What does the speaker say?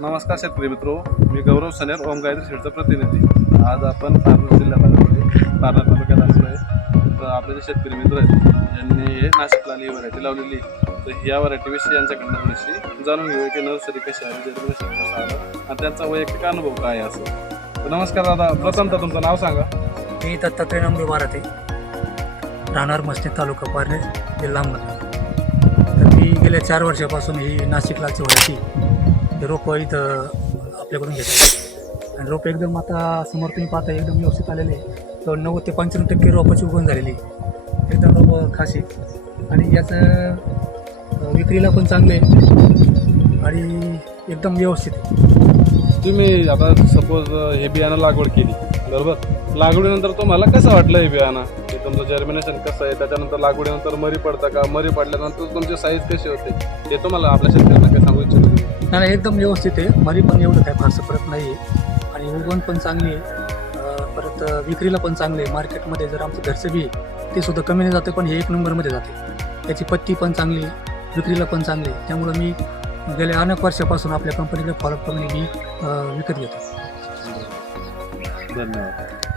नमस्कार शेतकरी मित्रो, मी गौरव सनेर ओम गायत्री शेडचा प्रतिनिधी. आज आपण पारनेर जिल्ह्यात पारनेर तालुक्यात आलेलो आहे. तर आपले जे शेतकरी मित्र आहेत यांनी हे नाशिकला ही व्हरायटी लावलेली. तर ह्या व्हरायटीविषयी यांच्याकडनं थोडीशी जाणून घेऊया की नर्सरी कशी आहे, जर्मिनेशन कसं आलं आणि त्यांचा वैयक्तिक अनुभव काय आहे असं. तर नमस्कार दादा, प्रथमतः तुमचं नाव सांगा. मी दत्तात्रय नंबे माराते, राहणार मस्जिद तालुका पारनेर जिल्हा अहमदनगर. तर मी गेल्या 4 वर्षापासून ही नाशिकलाची व्हरायटी हे रोपं इथं आपल्याकडून घेतो आणि रोपं एकदम आता समोर तुम्ही पाहता एकदम व्यवस्थित आलेले आहे. तर 90 ते 95% रोपाची उगवण झालेली एकदम रोपं खासी आणि याचं विक्रीला पण चांगले आणि एकदम व्यवस्थित आहे. तुम्ही आता सपोज हे बियाणं लागवड केली बरोबर, लागवडीनंतर तुम्हाला कसं वाटलं हे बियाणं, की तुमचं जर्मिनेशन कसं आहे, त्याच्यानंतर लागवडीनंतर मरी पडतं का, मरी पडल्यानंतर तुमची साईज कशी होते ते तुम्हाला आपल्या शेतकऱ्यांना काय सांगू इच्छितो? नाही एकदम व्यवस्थित आहे. मरी पण एवढं काय फारसं परत नाही आहे आणि उगवण पण चांगली आहे. परत विक्रीला पण चांगले आहे. मार्केटमध्ये जर आमचं घरचं बी आहे ते सुद्धा कमी नाही जाते, पण हे 1 नंबरमध्ये जाते. त्याची पत्ती पण चांगली आहे, विक्रीला पण चांगली आहे. त्यामुळं मी गेल्या अनेक वर्षापासून आपल्या कंपनीकडे फॉलोअप करून मी विकत घेतो. धन्यवाद.